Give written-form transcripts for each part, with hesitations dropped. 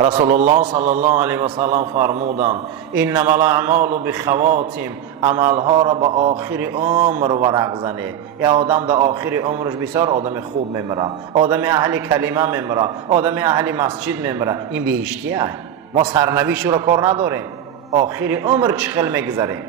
رسول الله صلی الله علیه و سلم فرمودند انما الاعمال بخواتم، عملها را به آخر عمر ورق زنه. یا آدم در آخر عمرش بسیار آدم خوب میمیره، آدم اهل کلمه میمیره، آدم اهل مسجد میمیره، این بهشتیه. ما سرنوشت رو کار نداریم، آخر عمر چخل میگذریم.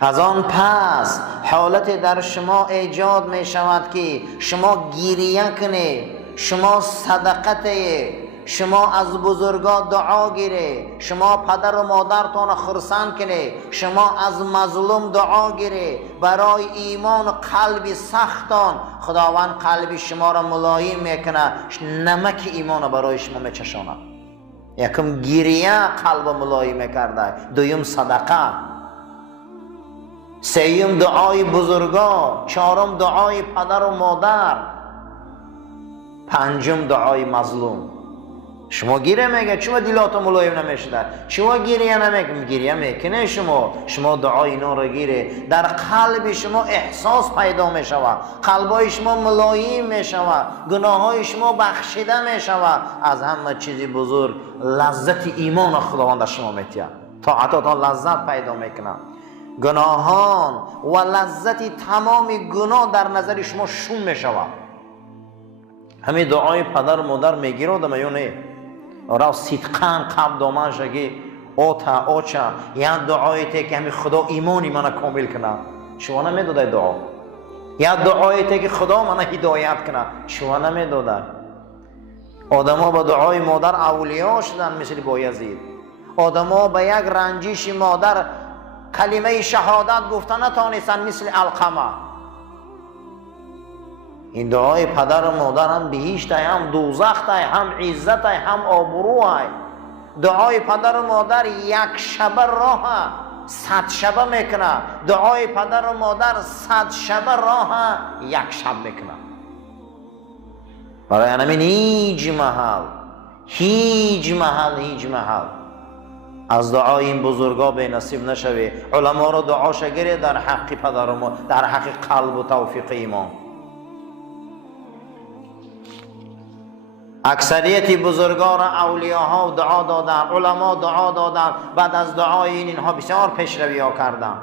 از آن پس حالت در شما ایجاد می شود که شما گریه کنید، شما صدقه، شما از بزرگا دعا گیره، شما پدر و مادرتان خرسند کنه، شما از مظلوم دعا گیره. برای ایمان قلب سختان خداوند قلب شما را ملایم میکنه، نمک ایمان برای شما میچشاند. یکم گریه قلب ملایم میکرده، دویم صدقه، سوم دعای بزرگا، چهارم دعای پدر و مادر، پنجم دعای مظلوم. شما گیره میگه چما دلاتون ملایم نمیشده، چما گیریه نمیگه، گیریه میکنه شما دعای اینا رو گیره، در قلب شما احساس پیدا میشود، قلبای شما ملایم میشود، گناههای شما بخشیده میشود. از همه چیزی بزرگ لذت ایمان خداوند در شما میتید، طاعتاتان لذت پیدا میکنه. گناهان و لذت تمام گناه در نظر شما شوم میشود. همین دعای پدر و مادر میگیره آدم یا نه؟ را صدقاً قلب دامن شگی اوچا یا دعایی ته که همین خدا ایمانی منو کامل کنه، شما نمیداده دعا. یا دعایی ته که خدا منو هدایت کنه، شما نمیداده. آدما با دعای مادر اولیا شدن مثل بایزید. آدما با یک رنجش مادر کلمه شهادت گفتن نتانستن مثل علقمه. این دعای پدر و مادر هم بهشت هم دوزخ هم عزت هم آبرو. دعای پدر و مادر یک شبه راه 100 شبه میکنه، دعای پدر و مادر 100 شبه راه یک شب میکنه. برای همین هیچ محل از دعای این بزرگا به نصیب نشوی. علما رو دعا شگیره در حق پدر و مادر، در حق قلب و توفیق ایمان. اکثریت بزرگان اولیاها دعا دادن، علما دعا دادن، بعد از دعای اینها بسیار پیشروی ها کردن.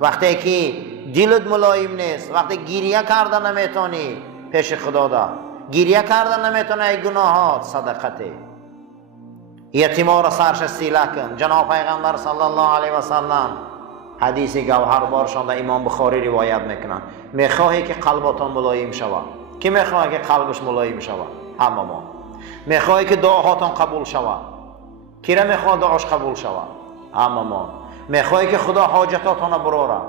وقتی که دلت ملایم نیست، وقتی گریه کردن نمیتونی پیش خدا دا، گریه کردن نمیتونی ای گناهات، صدقته. یتیما را سرش سیله کن. جناب پیغمبر صلی الله علیه و سلم حدیث گوهربارشان در امام بخاری روایت میکنن، میخواهی که قلبتان ملایم شود. کی میخواهی که قلبش ملایم شود؟ همه ما. میخواهی که دعاهاتان قبول شود؟ کی را میخواد دعاش قبول شود؟ همه ما. میخواهی که خدا حاجتاتان براره؟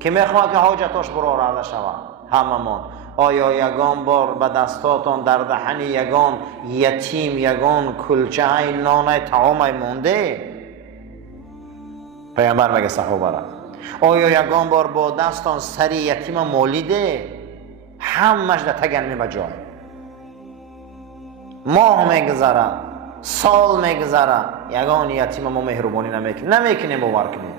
کی میخواد که حاجتاش براره شود؟ همه ما. آیا یگان بار به دستاتان در دهن یگان یتیم یگان کلچه های نان طعام مونده؟ پیامبر میگه صحابه را آیا یگان بار با دستان سری یتیم مالیده؟ همش در تگنمی بجای. ماه میگذره، سال میگذره، یگان یتیم ما مهربانی نمیکنیم باور کنیم.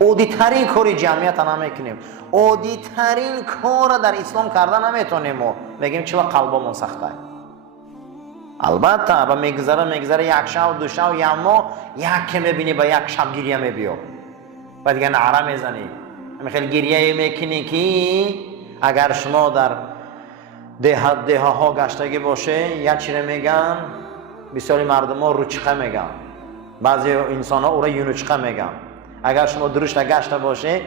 عادی ترین کاری جمعیت نمیکنیم، عادی ترین کار در اسلام کردن نمیتونیم و میگیم چرا قلبمون سخته. البته با میگذره یک شب دو شب یا ما یک میبینی با یک شب گریه میبیو و دیگه نعره میزنی. خیلی گریه میکنی که اگر شما در ده ها گشتگی باشه یک چیره میگن، بسیاری مردم ها روچقه میگن، بعضی انسان ها او را یونوچقه میگن. اگر شما درشت گشته باشه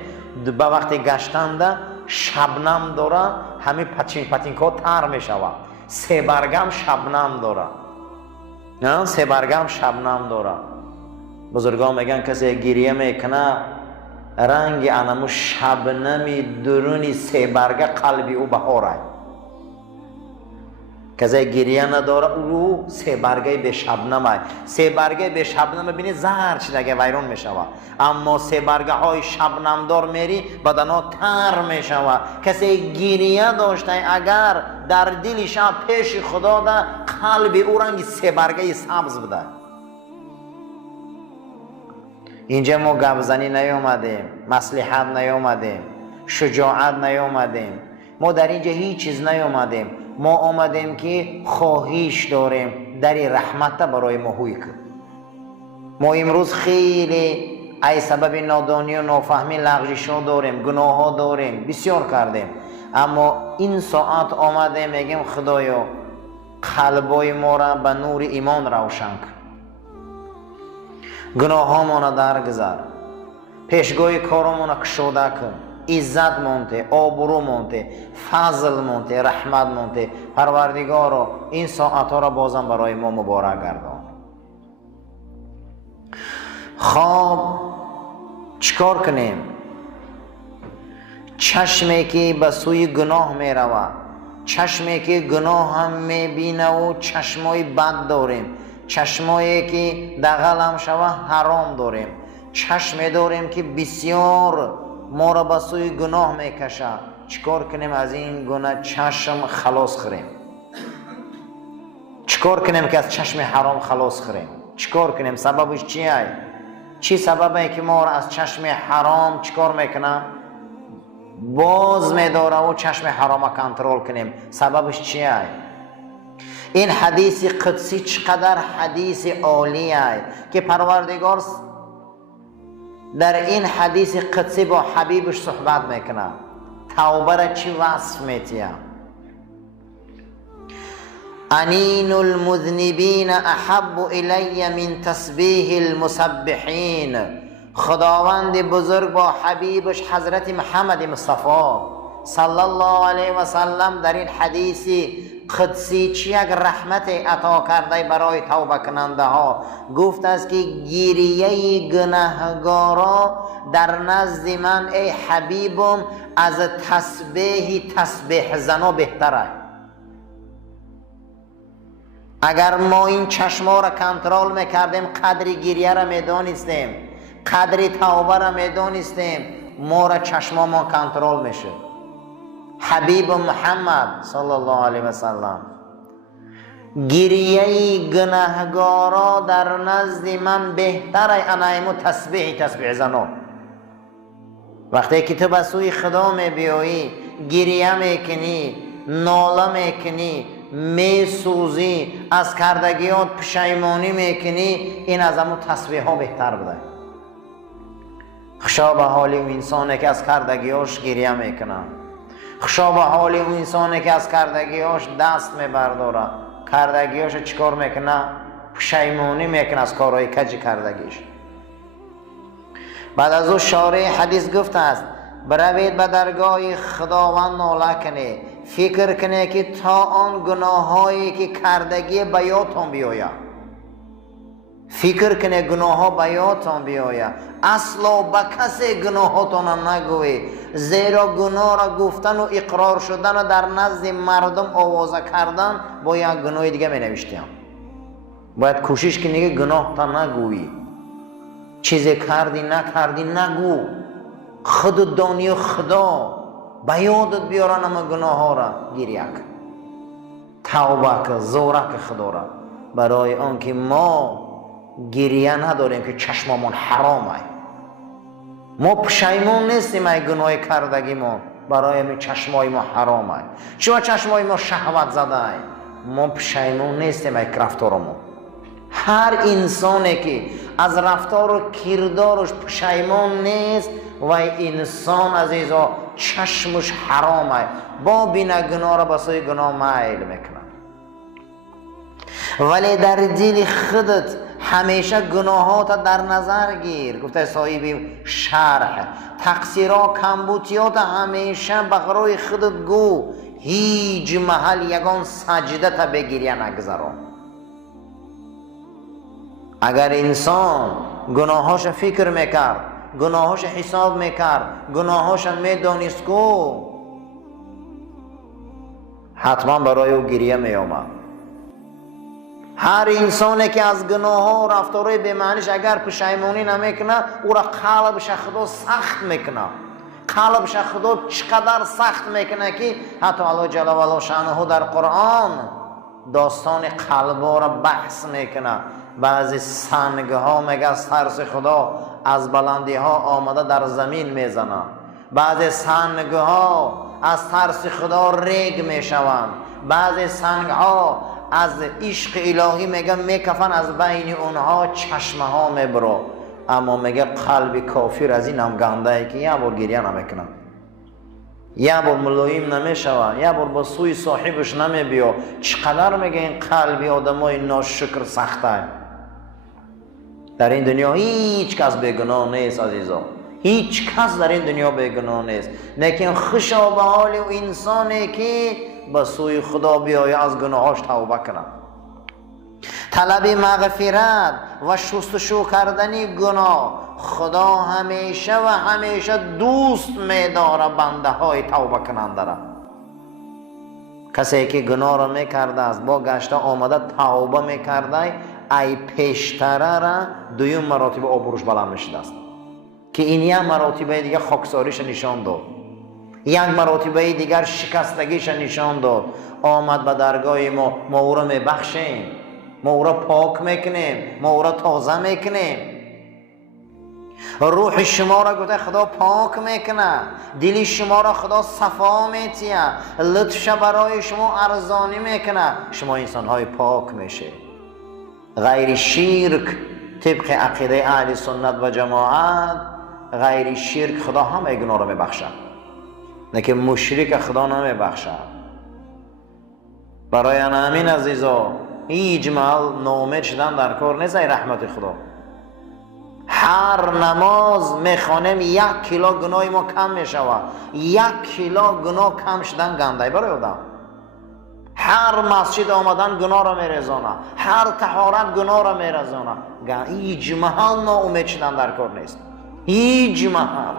به وقتی گشتنده شبنم داره، همین پتینکا تر میشود. 3 برگم شبنم داره، نه 3 برگم شبنم داره. بزرگان میگن کسی گریه میکنه رنگ انمو شبنمی درونی 3 برگه قلبی او بهاره. کسی گریه نداره او 3 برگه به شبنمه. 3 برگه به شبنم ببینی زهر چی دیگه ویران میشوه، اما 3 برگه های شبنم دار میری بدنا تر میشوه. کسی گریه داشته اگر در دلش پیش خدا ده قلب او رنگ 3 برگه سبز بده. اینجا ما گبزنی نیومدیم، مصلحت نیومدیم، شجاعت نیومدیم، ما در اینجا هیچ چیز نیومدیم. ما آمدیم که خواهش داریم در رحمت برای ما هوی کن. ما امروز خیلی ای سبب نادانی و نافهمی لغزش‌ها داریم، گناه ها داریم، بسیار کردیم، اما این ساعت آمده میگیم خدایا قلبای ما را به نور ایمان روشن کن، گناه ها ما را درگذر، پیشگاه کارمون را کشوده کن، عزت مونته، آبرو مونته، فضل مونته، رحمت مونته. پروردگارا این ساعت ها را بازم برای ما مبارک گردان. خب چیکار کنیم؟ چشمی که به سوی گناه می رود، چشمی که گناه هم می بینه و چشمای بد داریم، چشمایی که دغل هم شوه حرام داریم، چشمی داریم که بسیار ما را به سوی گناه می کشه. چیکار کنیم از این گناه چشم خلاص خوریم؟ چیکار کنیم که از چشم حرام خلاص خوریم؟ چیکار کنیم؟ سببش چیه؟ چی سببه که ما را از چشم حرام چیکار میکنه؟ باز میداره و چشم حرام را کنترل کنیم. سببش چیه؟ این حدیث قدسی چقدر حدیث عالیه که پروردگار در این حدیث قدسی با حبیبش صحبت میکنه. توبه را چی وصف میتیه؟ انین المذنبین احب الی من تسبیح المسبحین. خداوند بزرگ با حبیبش حضرت محمد مصطفی صلی الله علیه و سلم در این حدیث قدسی چی یک رحمت عطا کرده برای توبه کننده ها. گفت است که گریه گناهگارا در نزد من ای حبیبم از تسبیح زنا بهتره. اگر ما این چشما را کنترل میکردیم، قدر گریه را میدانستیم، قدر توبه را میدانستیم، ما را چشما ما کنترل میشه. حبیب محمد صلی الله علیه و سلم گریه گناهگارا در نزد من بهتره انایمو تسبیح زنو. وقتی که تو به سوی خدا میبیایی، گریه میکنی، ناله میکنی، میسوزی، از کردگیات پشیمانی میکنی، این از همون تسبیح ها بهتر بوده. خشا به حالی اون انسانه که از کردگیاش گریه میکنه، خشا به حالی اون انسانه که از کردگیاش دست میبرداره، کردگیاش چیکار میکنه؟ پشیمانی میکنه از کارهای کج کردگیش. بعد از او شارع حدیث گفته است بروید به درگاه خداوند ناله کنه، فکر کنه که تا آن گناهایی که کردگی به یادتان بیاید، فکر کنه گناه ها به یادتان بیاید، اصلا به کسی گناهاتان نگوی، زیرا گناه را گفتن و اقرار شدن و در نزد مردم آوازه کردن با یک گناه دیگه می نوشتیم. باید کوشش کنی که گناه تا نگویی، چیزی کردی نکردی نگو، خود دانی و خدا به یادت بیارن اما گناه ها را گریه کن، توبه کن، زوره کن خدا را، برای آنکه ما گریه نداریم که چشممون حرامه، ما پشیمون نیستیم ای گناه کردگی ما، برای ما چشمای ما حرامه. چرا چشمای ما شهوت زده ای؟ ما پشیمون نیستیم ای رفتارمون. هر انسانی که از رفتار و کردارش پشیمون نیست و انسان عزیزا چشمش حرامه، با بینه گناه را به سوی گناه میل میکنه، ولی در دل خودت همیشه گناهات در نظر گیر. گفته صاحب شرح تقصیرها کمبودیات همیشه به غروی خودت گو، هیچ محل یگان سجده تا بگیریه نگذارم. اگر انسان گناهاش فکر میکرد، گناهاش حساب میکرد، گناهاش میدانست کو، حتما برای او گریه میآمد. هر انسانی که از گناه ها و رفتارهای بی‌معنیش اگر پشیمانی نمیکنه، او را قلبش خدا سخت میکنه. قلبش خدا چقدر سخت میکنه که حتی الله جل و علا شأنه در قرآن داستان قلبا را بحث میکنه. بعضی سنگ ها میگه از ترس خدا از بلندی ها آمده در زمین میزنه، بعضی سنگ ها از ترس خدا ریگ میشوند، بعض سنگ ها از عشق الهی میگه میکفن، از بین اونها چشمه ها میبرو، اما میگه قلب کافر از این هم گنده ای که یه بار گریه نمیکنه، یه بار ملایم نمیشوه، یه بار با سوی صاحبش نمیبیا. چقدر میگه این قلبی آدمای ناشکر سخته. در این دنیا هیچ کس بیگناه نیست عزیزا، هیچ کس در این دنیا بیگناه نیست، لیکن خوشا به حال و انسانی که به سوی خدا بیایه از گناهاش توبه کنه. طلب مغفرت و شستشو کردن گناه، خدا همیشه و همیشه دوست می‌داره بنده های توبه کننده را. کسی که گناه را میکرده است با گشته آمده توبه میکرده، ای پیشتره را دویم مراتب آبروش بلند میشده است که این یک مراتبه دیگر خاکساریش نشان داد، یک مراتبه دیگر شکستگیش نشان داد. آمد به درگاه ما او را میبخشیم، ما او را پاک میکنیم، ما او را تازه میکنیم. روح شما را گفته خدا پاک میکنه، دل شما را خدا صفا میتیه، لطفش برای شما ارزانی میکنه، شما انسان های پاک میشه. غیر شرک طبق عقیده اهل سنت و جماعت، غیر شرک خدا همه گناه را میبخشه، لیکن مشرک خدا نمیبخشه. برای همین عزیزا هیچ محل ناامید شدن در کار نیست. ای رحمت خدا، هر نماز میخوانیم 1 کیلو گناه ما کم میشود، 1 کیلو گناه کم شدن گنده برای آدم. هر مسجد آمدن گناه را میرزانه، هر طهارت گناه را میرزانه. هیچ محل ناامید شدن در کار نیست، هیچ محل.